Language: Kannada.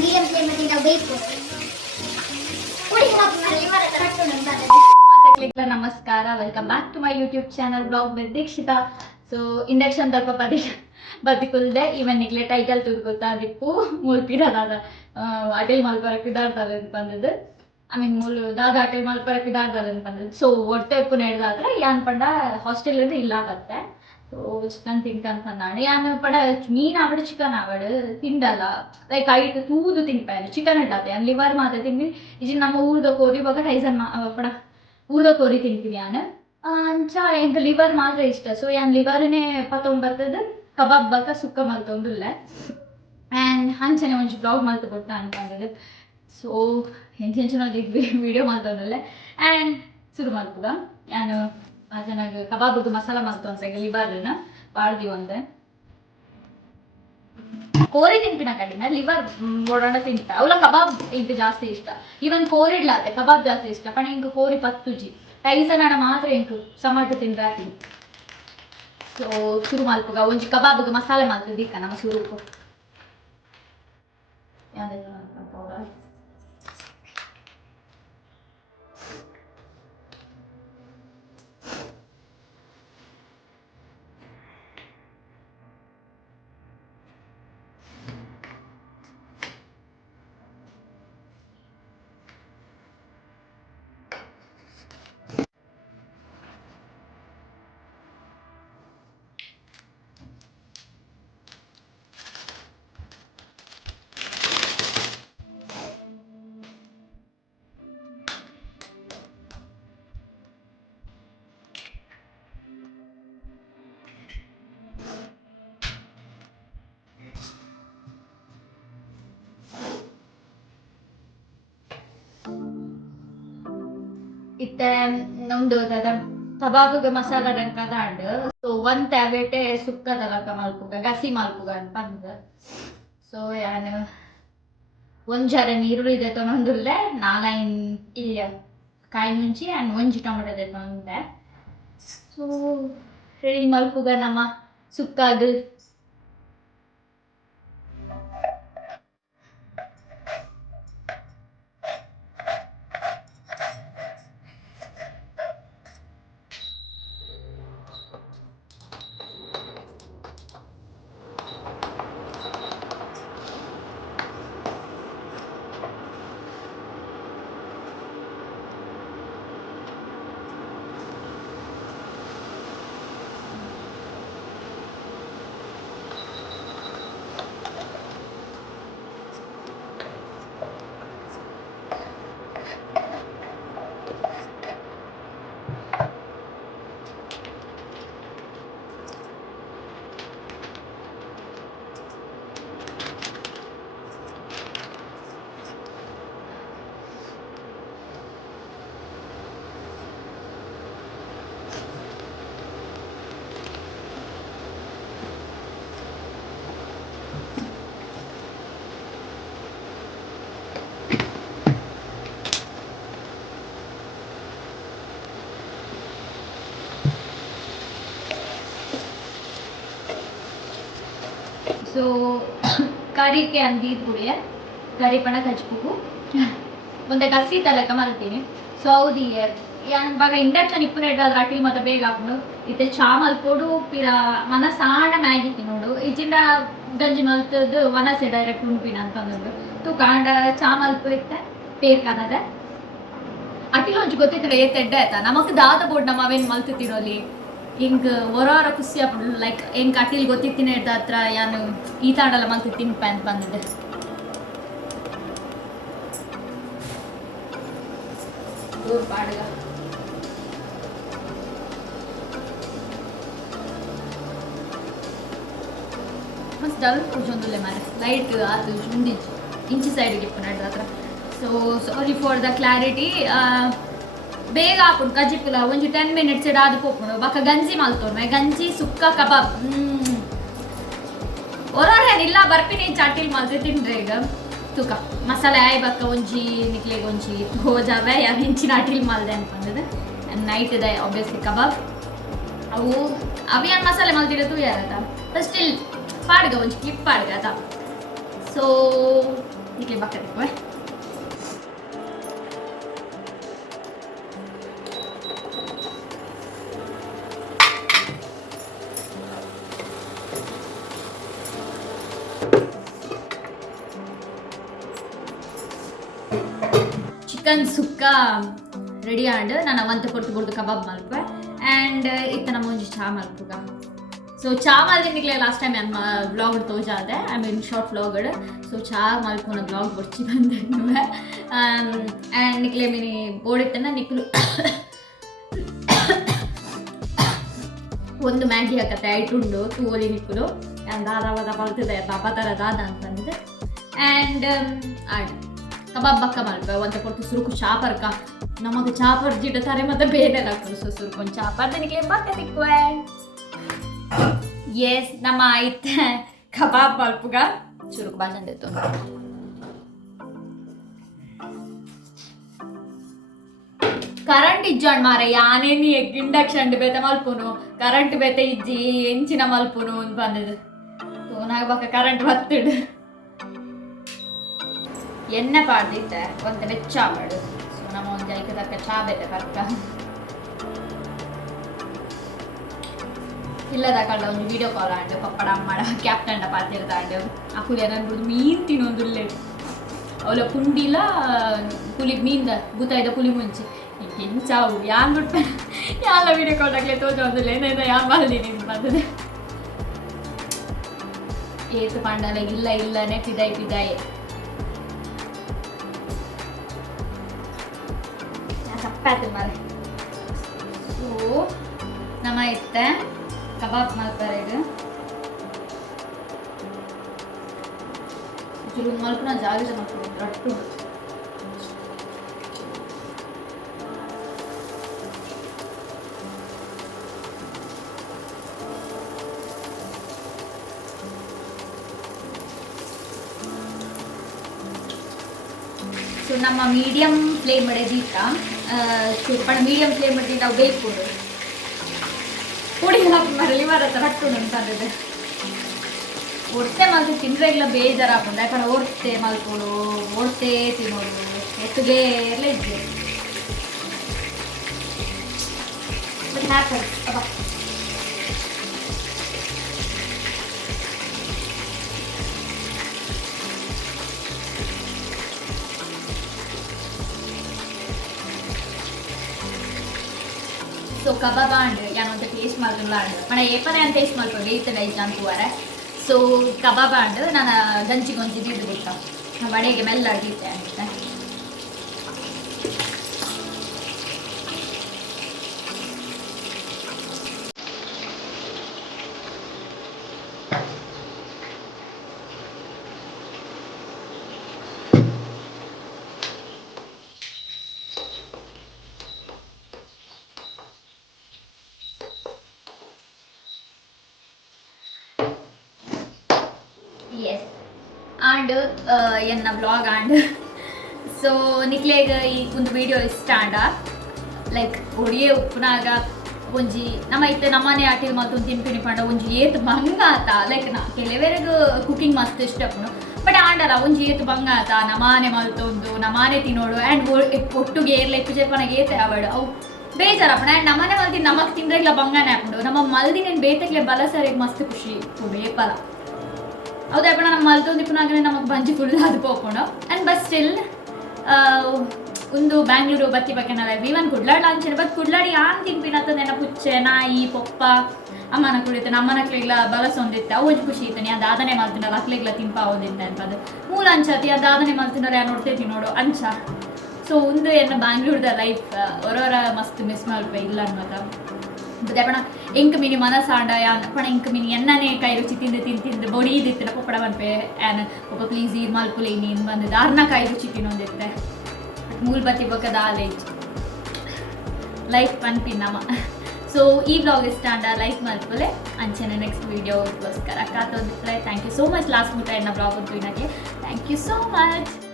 ಮೀಡಿಯಂ ಫ್ಲೇಮಲ್ಲಿ ನಾವು ಬೇಯಿಸ್ಬೇಕು. ನಮಸ್ಕಾರ, welcome back to my YouTube channel blog with Dikshita. So induction ತಲ್ಪ ಬದಿಕುಲ್ದೆ ಇವನ್ ನಿಕ್ಲೆ ಟೈಟಲ್ ತುರ್ಕೊತಾದಿಪ್ಪು ಮೂಲ್ ಪಿಡದಾದ ಅಟೆಲ್ ಮಲ್ಪರ ಪಿದಾಡ್ತಾರೆ ಅಂತ ಬಂದದ್ದು. ಐ ಮೀನ್ ಮೂಲು ದಾದ ಅಟೆಲ್ ಮಲ್ಪರ ಪಿದಾಡ್ತಾರೆ ಅಂತ ಬಂದದ್ದು. ಸೊ ಹೊಟ್ಟೆ ಉಪ್ಪು ನಡೆದಾದ್ರೆ ಯಾನ್ ಪಂಡ ಹಾಸ್ಟೆಲ್ ಇಲ್ಲ ಆಗತ್ತೆ. ಸೊ ಚಿಕನ್ ತಿಂಕಂತ ನಾನು ಯಾನ್ ಪಡ ಮೀನ್ ಆವಡು ಚಿಕನ್ ಆವಡು ತಿಂಡಲ್ಲ. ಲೈಕ್ ಐದು ತೂದು ತಿಂಪಾಯನು ಚಿಕನ್ ಇಡತ್ತೆ ಯಾನ್ ಲಿವರ್ ಮಾತ್ರ ತಿಂದು ಇದು ನಮ್ಮ ಊರ್ದ ಕೋರಿ ಇವಾಗ ಟೈಸನ್ ಪಡ ಊರ್ದ ಕೋರಿ ತಿಂತೀನಿ ನಾನು ಅಂಚ ಎಂತ ಲಿವರ್ ಮಾತ್ರ ಇಷ್ಟ. ಸೊ ಯಾನ್ ಲಿವರ್ನೇ ಪತ್ತೊಂದು ಬರ್ತದೆ ಕಬಾಬ್ ಬಕ್ಕ ಸುಕ್ಕ ಮಲ್ತೊಂದಿಲ್ಲ ಆ್ಯಂಡ್ ಹಂಚನೆ ಒಂಚು ಬ್ಲಾಗ್ ಮಲ್ತು ಕೊಟ್ಟ ಅನ್ಕೊಂಡದ್ದು. ಸೊ ಹೆಂಚೆಂಚನಾಗಿ ವಿಡಿಯೋ ಮಾಡ್ತೊಂದಿಲ್ಲ ಆ್ಯಂಡ್ ಶುರು ಮಾಡ್ತದ ನಾನು ಚೆನ್ನಾಗಿ ಕಬಾಬದು ಮಸಾಲ ಮಾಡ್ತೊಂದ್ರೆ ಲಿವರ್ನ ಬಾಳ್ದೀವಿ ಒಂದೆ ಕೋರಿ ತಿಂಪಿನ ಕಡಿಮೆ ಲಿವರ್ ಒಡಣ ತಿಂತ ಅವಳ ಕಬಾಬ್ ಇಂಟು ಜಾಸ್ತಿ ಇಷ್ಟ. ಈವನ್ ಕೋರಿಡ್ಲಾತೆ ಕಬಾಬ್ ಜಾಸ್ತಿ ಇಷ್ಟ ಪಣ ಇಂಕು ಕೋರಿ ಪತ್ತುಜಿ ಟೈಸನ್ ಹಣ ಮಾತ್ರ ಇಂಕು ಟಮಾಟೊ ತಿಂದ್ರೆ ಹಾಕಿ. ಸೊ ಶುರು ಮಲ್ಪುಗ ಒಂಜಿ ಕಬಾಬ್ಗೆ ಮಸಾಲೆ ಮಲ್ತದೀಕ ನಮ್ಮ ಶುರುಕು ಇತ್ತೆ ನಮ್ದು ಕಬಾಬ್ಗೆ ಮಸಾಲ ರಂಕದ ಅಂಡ್ ಸೊ ಒಂದ್ ಟ್ಯಾಬ್ಲೆಟೇ ಸುಕ್ಕದ ಲಕ ಮಲ್ಪುಗ ಗಸಿ ಮಲ್ಪುಗ ಅಂತ ಅಂದ. ಸೊ ಯಾನು ಒಂಜರ ನೀರುಳ್ಳಿ ಇದೆ ತೊಗೊಂಡುಲ್ಲೆ ನಾಲೈನ್ ಇಲ್ಲ ಕಾಯಿ ಮುಂಚಿ ಆ್ಯಂಡ್ ಒಂಜಿ ಟೊಮೆಟೊ ಇದೆ ತೊಗೊಂಡೆ. ಸೊ ರೆಡಿ ಮಲ್ಪುಗ ನಮ್ಮ ಸುಕ್ಕಾಗ ಸೊ ಕರಿಗೆ ಅಂದಿದ್ದು ಪುಡಿಯ ಕರಿ ಪಣ ಕಚ್ಬೇಕು ಒಂದೇ ಕಸಿ ತಲಕ ಮಲ್ತೀನಿ. ಸೊ ಹೌದು ಯಾನ್ ಬಾಗ ಇಂಡಕ್ಷನ್ ಇಪ್ಪು ರೇಟಾದ್ರೆ ಅಟಿಲ್ ಮತ್ತೆ ಬೇಗ ಹಾಕೊಂಡು ಇತ್ತೆ ಚಾ ಮಲ್ಪೋಡು ಪಿರ ಮನ ಸಾಣ ಮ್ಯಾಗಿ ತಿನ್ನೋಡು ಈಚಿಂದ ಗಂಜಿ ಮಲ್ತದ್ದು ಮನಸ್ಸೆ ಡೈರೆಕ್ಟ್ ಉಂಪಿನ ಅಂತಂದು ತು ಕಾಂಡ ಚಾ ಮಲ್ಪು ಇತ್ತೆ ಬೇಕನ್ನದ ಅಟಿಲ್ ಒಂಚು ಗೊತ್ತಿದ್ರೆ ಏತೆಡ್ಡ ಆಯ್ತಾ ನಮಕ್ ದಾದ ಬೋರ್ಡ್ ನಮ್ಮ ಅವೇನು ಮಲ್ತಿರೋಲಿ ಹಿಂಗ ಹೊರ ಖುಷಿ ಆಗ್ಬಿಡು ಲೈಕ್ ಹೆಂಗ್ ಅಟಿಲ್ ಗೊತ್ತಿತ್ತೀನಿ ಇಡ್ದ ಹತ್ರ ಯಾನು ಈ ತಾಡಲ್ಲ ಮಲ್ತಿ ತಿನ್ಪ ಅಂತ ಬಂದಿದ್ದೆ. ಪಾಡ್ಗ ಮಸ್ತ್ ಡಲ್ ಕುಜೊಂದುಲ್ಲೆ ಮಾರೆ ಲೈಟ್ ಅದು ಉಂದಿಜ್ಜಿ ಇಂಚಿ ಸೈಡ್ಗೆ ಇಪ್ಪು ನಡ್ದ ಹತ್ರ. So sorry for the clarity. ಬೇಗ ಹಾಕೊಂಡು ಕಜಿಪಿಲ್ಲ ಒಂಜಿ 10 minutes ಇಡಾದು ಪೋಪುಂಡು ಬಕ್ಕ ಗಂಜಿ ಮಲ್ತೋರ್ಮೆ ಗಂಜಿ ಸುಕ್ಕ ಕಬಾಬ್ ಹೊರಲ್ಲ ಬರ್ಪಿನಿ ಚಾಟಿಲ್ ಮಲ್ತೆ ತಿಂಡ್ರೆ ಈಗ ತೂಕ ಮಸಾಲೆ ಆಯ್ ಬಕ್ಕ ಒಂಜಿ ನಿಕ್ಲೆಗೆ ಒಂಜಿ ಹೋಜಾವೆ ಯಾರು ಇಂಚಿನ ಅಟಿಲ್ ಮಲ್ದೆ ಅನ್ಕೊಂಡದೆ ನೈಟ್ ಇದೆ ಆಬ್ವಿಯಸ್ಲಿ ಕಬಾಬ್ ಅವು ಅವಿಯನ್ ಮಸಾಲೆ ಮಲ್ತಿರ ತೂಯಾರತ ಫಸ್ಟ್ ಇಲ್ಲಿ ಪಾಡ್ಗ ಒಂಜಿ ಕ್ಲಿಪ್ ಪಾಡ್ಗ ಆತ. ಸೊ ನಿಕ್ಲೆ ಬಕ್ಕದಿಕ್ಕುವೆ ಚಿಕನ್ ಸುಕ್ಕ ರೆಡಿ ಆಂಡ್ ನಾನು ಅವಂತ ಕೊಟ್ಟು ಕೊಡ್ದು ಕಬಾಬ್ ಮಲ್ಪೆ ಆ್ಯಂಡ್ ಇತ್ತ ನಮ್ಮ ಒಂಜಿ ಚಾ ಮಲ್ಪುಗ ಸೊ ಚಾ ಮಲ್ದಿನಿಕ್ಲೆ ಲಾಸ್ಟ್ ಟೈಮ್ ನಾನು ವ್ಲಾಗ್ ತೋಜಾದೆ I mean short vlog so ಚಾ ಮಲ್ಪುನ ವ್ಲಾಗ್ ಬರ್ಚಿ ಬಂದೆ ಆ್ಯಂಡ್ ನಿಕ್ಲೆ ಮಿನಿ ಬೋಡಿತ್ತನ ನಿಕ್ಲು ಒಂದು ಮ್ಯಾಗಿ ಹಾಕತ್ತೆ ಐಟುಂಡು ತೂವಲಿ ನಿಕ್ಕಲು ದಾದ ಬಲ್ತಿದೆ ಬಾಬಾ ಥರ ದಾದ ಅಂತಂದಿದೆ ಆ್ಯಂಡ್ ಆಡ್ ಕಬಾಬ್ ಬಕ್ಕ ಮಲ್ಪೆ ಒಂತ ಕೊಟ್ಟು ಸುರುಕು ಚಾಪರ್ಕ ನಮಗೆ ಚಾಪರ್ ಜಿಡ್ಡ ತಾರೆ ಮತ್ತೆ ಬೇರೆ ಹಾಕ್ತಾರೆ ಸೊ ಸುರುಕೊಂದು ಚಾಪರ್ದ ನಿಕ್ಲೆ ಬಕ್ಕ ತಿಕ್ಕುವೆ ಎಸ್ ನಮ್ಮ ಐತೆ ಕಬಾಬ್ ಮಲ್ಪುಗ ಚುರುಕು ಬಾಜಂದಿತ್ತು ಕರೆಂಟ್ ಇಜ್ಜಾಣ್ ಮಾರೆ ಯಾನೇನಿ ಎಗ್ ಇಂಡಕ್ಷನ್ ಬೇತೆ ಮಲ್ಪುನು ಕರೆಂಟ್ ಬೇತೆ ಇಜ್ಜಿ ಎಂಚಿನ ಮಲ್ಪುನು ಅಂತ ಬಂದಿದ್ದು ತೋನಾಗ ಬಕ್ಕ ಕರೆಂಟ್ ಬತ್ತಿಡು ಎಣ್ಣೆ ಪಾಡ್ದಿತ್ತೆ ಒಂದು ಬೆಚ್ಚ ಮಾಡು ಸೊ ನಮ್ಮ ಒಂದು ಐಕ ತಕ್ಕ ಚಾ ಬೇತೆ ಕರ್ಕ ಇಲ್ಲದ ಕಳ್ಳ ಒಂದು ವಿಡಿಯೋ ಕಾಲ್ ಆಂಡು ಪಪ್ಪಡ ಅಮ್ಮಡ ಕ್ಯಾಪ್ಟನ್ ಪಾತಿರ್ದಾಂಡು ಆ ಪುಲಿ ನನ್ಬಿಡು ಮೀನು ತಿನ್ನೋದಿಲ್ಲ ಅವಳ ಪುಂಡಿಲ ಪುಲಿ ಮೀನ್ದ ಗೊತ್ತಾಯ್ದ ಪುಲಿ ಮುಂಚೆ ಎಂಚಾವು ಯಾನ್ ಬಿಟ್ಟ ಯಾಲ ವಿಡಿಯೋ ಕಾಲ್ ಆಗ್ಲೇ ತೋಜೋದಿಲ್ಲ ಏನೇನೋ ಯಾನ್ ಬಾಲ್ದೀನಿ ಬಂದದೆ ಏತು ಪಂಡಲ ಇಲ್ಲ ಇಲ್ಲನೆ ಪಿದಾಯಿ ಸಪ್ಪಾಯ್ತು ಮಾರೆ ಸೊ ನಮ್ಮ ಇತ್ತೆ ಕಬಾಬ್ ಮಾಡ್ತಾರೆ ಈಗ ಚೂರು ಮಲ್ಪನ ಜಾಗ ರಟ್ಟು ಸೊ ನಮ್ಮ ಮೀಡಿಯಂ ಫ್ಲೇಮ್ ಮಾಡಿದೀತ ಪಣ ಮೀಡಿಯಂ ಫ್ಲೇಮ್ ಮಾಡಿ ನಾವು ಬೇಯಿಸ್ಬೋದು ಪುಡಿ ಹಾಕಿ ಮರಳಿ ಮರತ್ತ ರಟ್ಟು ಅಂತಂದಿದೆ ಒಟ್ಟೆ ಮಲ್ತು ತಿಂದರೆ ಇಲ್ಲ ಬೇಜಾರು ಹಾಕೊಂಡು ಯಾಕಂದ್ರೆ ಓಡ್ತೆ ಮಲ್ಕೊಡು ಓಡ್ತೇ ತಿನ್ನೋದು ಒಟ್ಟಿಗೆ ಎಲ್ಲ ಇದ್ದೆ ಬಟ್ ಹ್ಯಾಪನ್ ಅಪ್ಪ ಸೊ ಕಬಾಬ್ ಅಂಡ್ ಯಾನೊಂದು ಟೇಸ್ಟ್ ಮಾಡ್ತಿಲ್ಲ ಅಂಡ್ ಮನ ಏಪನೇ ಅಂತ ಟೇಸ್ಟ್ ಮಾಡ್ಕೊಂಡು ಈತ ಡೈಸ್ ಅಂತುವಾರೆ ಸೊ ಕಬಾಬ್ ಅಂಡ್ ನಾನು ಗಂಜಿಗೊಂಜಿ ನೀರು ಬಿಟ್ಟು ವಡೆಗೆ ಮೆಲ್ಲ ಅಡಿತೆ ಅಂತ ಎಸ್ ಆ್ಯಂಡ್ ಎನ್ನ ವ್ಲಾಗ್ ಆ್ಯಂಡ್ ಸೊ ನಿಕ್ಲೆಗ ಈ ಒಂದು ವಿಡಿಯೋ ಇಷ್ಟ ಆಂಡ ಲೈಕ್ ಒಡಿಯೇ ಉಪ್ಪುನಾಗ ಒಂಜಿ ನಮ್ಮ ಇತ್ತೆ ನಮ್ಮನೆ ಆಟಿಲ್ ಮತ್ತೊಂದು ತಿನ್ಪಿನಿ ಪಂಡ ಒಂಜಿ ಏತ್ ಭಂಗ ಆತ ಲೈಕ್ ನಾ ಕೆಲವೆರಗು ಕುಕಿಂಗ್ ಮಸ್ತ್ ಇಷ್ಟ ಬಟ್ ಆಂಡಲ್ಲ ಒಂಜಿ ಏತ್ ಭಂಗ ಆತ ನಮಾನೆ ಮಲ್ತೊಂದು ನಮಾನೆ ತಿನ್ನೋಡು ಆ್ಯಂಡ್ ಒಟ್ಟುಗೆ ಏರ್ಲ ಎಪ್ಪು ಜೆಪ್ಪನಾಗ ಏತೆ ಅವಡು ಅವು ಬೇಜಾರಪ್ಪಣ ಆ್ಯಂಡ್ ನಮ್ಮನೆ ಮಲ್ತಿ ನಮಗೆ ತಿಂದ್ರೆಗ್ಲ ಭಂಗನೇ ಹಾಕೊಂಡು ನಮ್ಮ ಮಲ್ದಿನೇನು ಬೇತಕ್ಲೆ ಬಲ ಸರಿಗೆ ಮಸ್ತ್ ಖುಷಿ ಬೇಪಲ ಹೌದಾ ನಮ್ಮ ಮಲ್ತೊಂದಿಪ್ಪನಾಗಲೇ ನಮಗೆ ಬಂಜಿ ಫುಲ್ ಅದು ಹೋಗ್ಕೊಂಡು ಆ್ಯಂಡ್ ಬಟ್ ಸ್ಟಿಲ್ ಒಂದು ಬ್ಯಾಂಗ್ಳೂರು ಬತ್ತಿ ಬಗ್ಗೆನಲ್ಲ ಈವನ್ ಕುಡ್ಲಾಡ್ ಲಾಂಚನೆ ಬಟ್ ಕುಡ್ಲಾಡಿ ಯಾನ್ ತಿನ್ಪಿನತ್ತ ನೆನ ಪುಚ್ಚೆ ನಾಯಿ ಪೊಪ್ಪ ಅಮ್ಮನ ಕುಡಿತೆ ನಮ್ಮನ ಅಕ್ಲೆಗ್ಲ ಬಲಸೊಂದಿತ್ತೆ ಅವು ಒಂದು ಖುಷಿ ಇತ್ತು ಅದು ಆದನೆ ಮಲ್ತಿನಲ್ಲ ಅಕ್ಲೆಗ್ಲ ತಿನ್ಪ ಓದಿತ್ತೆ ಅಂತಂದು ಮೂಲ ಅಂಚತಿ ಅದು ಆದನೆ ಮಲ್ತಿನಾರ ಯಾರು ನೋಡ್ತೈತಿ ನೋಡು ಅಂಚ ಸೊ ಒಂದು ಏನು ಬ್ಯಾಂಗ್ಳೂರ್ದ ಲೈಫ್ ಹೊರವರ ಮಸ್ತ್ ಮಿಸ್ ಮಾಡ್ಬೇ ಇಲ್ಲ ಅನ್ನೋದ ಬಟ್ ಎಂಕ್ ಮಿನಿ ಮನಸಾಂಡ ಯಾನ್ ಪಣ ಎಂಕ್ ಮಿನಿ ಎಣ್ಣನೆ ಕೈ ರುಚಿ ತಿಂದು ಬೊಡಿ ಇದ್ದಿತ್ತೆ ಪಪ್ಪಡ ಬಂದ್ಪೆ ಆ್ಯನ್ ಒಬ್ಬ ಪ್ಲೀಸ್ ಈರ್ ಮಲ್ಪುಲೆ ನೀನು ಬಂದಿದ್ದು ಅರ್ನ ಕೈ ರುಚಿ ತಿನ್ನೊಂದಿತ್ತೆ ಮೂಲ್ ಬತ್ತಿ ಬೊಕ್ಕ ದಾಲೇಜ್ ಲೈಫ್ ಪನ್ಪಿನ್ನಮ್ಮ ಸೊ ಈ ವ್ಲಾಗ್ ಇಷ್ಟ ಅಂಡ ಲೈಕ್ ಮಲ್ಪುಲೆ ಅಂಚೆನೆ ನೆಕ್ಸ್ಟ್ ವೀಡಿಯೋಗೋಸ್ಕರ ಕಾತೊಂದಿಪ್ಲೆ thank you so much last ಮುಟ್ಟ ಎನ್ನ ವ್ಲಾಗ್ ಅಂತೂ ಇನ್ನಕ್ಕೆ ಥ್ಯಾಂಕ್ ಯು ಸೋ ಮಚ್